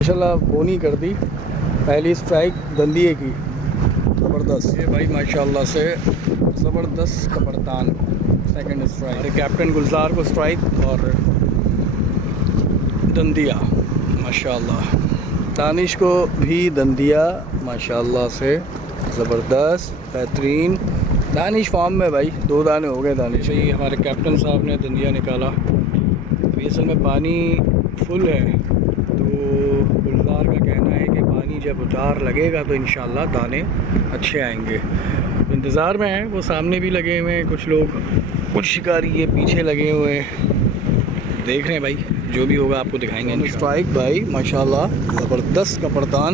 माशाल्लाह बोनी कर दी। पहली स्ट्राइक दंदिये की ज़बरदस्त। ये भाई माशाल्लाह से ज़बरदस्त कपड़तान। सेकंड स्ट्राइक हमारे कैप्टन गुलजार को स्ट्राइक और दंदिया माशाल्लाह। दानिश को भी दंदिया माशाल्लाह से ज़बरदस्त बेहतरीन। दानिश फॉर्म में भाई, 2 दाने हो गए दानिश। ये हमारे कैप्टन साहब ने दंदिया निकाला। अभी असल में पानी फुल है, तो गुलजार का कहना है कि पानी जब उतार लगेगा तो इंशाल्लाह दाने अच्छे आएंगे। इंतज़ार में हैं, वो सामने भी लगे हुए हैं कुछ लोग, कुछ शिकारी ये पीछे लगे हुए हैं। देख रहे हैं भाई, जो भी होगा आपको दिखाएंगे। स्ट्राइक भाई माशाल्लाह ज़बरदस्त कपड़तान,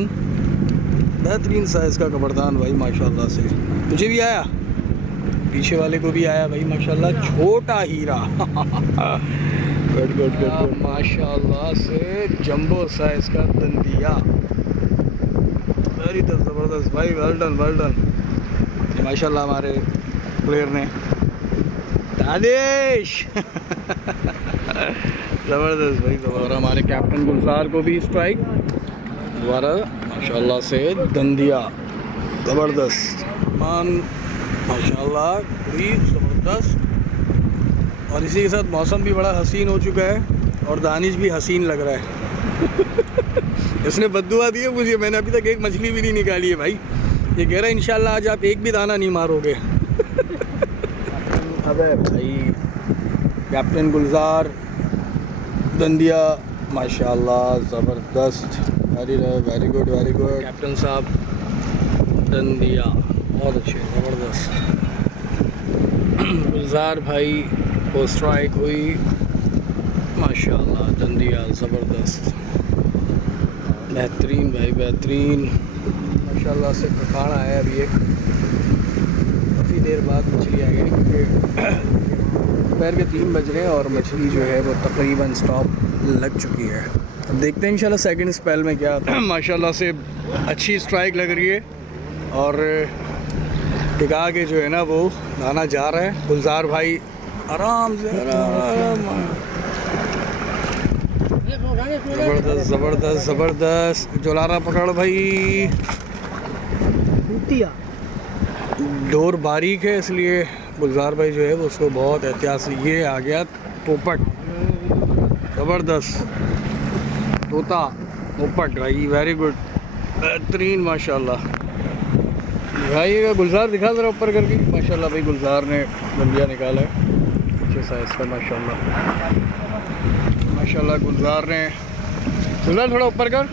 बेहतरीन साइज़ का कपड़तान भाई माशाल्लाह से। मुझे भी आया, पीछे वाले को भी आया भाई माशाल्लाह, छोटा हीरा। गुड गुड गुड गुड माशाल्लाह से जंबो साइज़ का दंदिया, वेरी ज़बरदस्त भाई। वेल डन वेल डन माशाल्लाह हमारे प्लेयर ने। दानिश ज़बरदस्त भाई। और हमारे कैप्टन गुलजार को भी स्ट्राइक दोबारा माशाल्लाह से दंदिया, ज़बरदस्त मान माशाल्लाह भी ज़बरदस्त। और इसी के साथ मौसम भी बड़ा हसीन हो चुका है और दानिश भी हसीन लग रहा है। इसने बद्दुआ दी है मुझे, मैंने अभी तक एक मछली भी नहीं निकाली है भाई। ये कह रहा है इंशाल्लाह आज आप एक भी दाना नहीं मारोगे। अबे भाई कैप्टन गुलजार दंदिया माशाल्लाह ज़बरदस्त। Very good very good captain साहब। दंदिया बहुत अच्छे, ज़बरदस्त। गुलजार भाई को स्ट्राइक हुई माशाल्लाह, दंदिया ज़बरदस्त बेहतरीन भाई बेहतरीन माशाल्लाह से। पखाड़ा है अभी एक, काफ़ी देर बाद मछली आ गई क्योंकि दोपहर के 3 बज रहे हैं और मछली जो है वो तकरीबन स्टॉप लग चुकी है। अब देखते हैं इंशाल्लाह सेकंड स्पेल में क्या आता है। माशाल्लाह से अच्छी स्ट्राइक लग रही है और टिका के जो है ना वो दाना जा रहा है। गुलजार भाई आराम से ज़बरदस्त ज़बरदस्त ज़बरदस्त। जोलारा पकड़ भाई, डोर बारीक है इसलिए गुलजार भाई जो है वो उसको बहुत एहतियात से। ये आ गया पोपट, ज़बरदस्त तोता पोपट भाई, वेरी गुड बेहतरीन माशाल्लाह भाई। गुलजार दिखा ज़रा ऊपर करके। माशाल्लाह भाई गुलजार ने दंदिया निकाला है अच्छे साइज़ का माशाल्लाह। माशाल्लाह गुलजार ने, गुलजार थोड़ा ऊपर कर।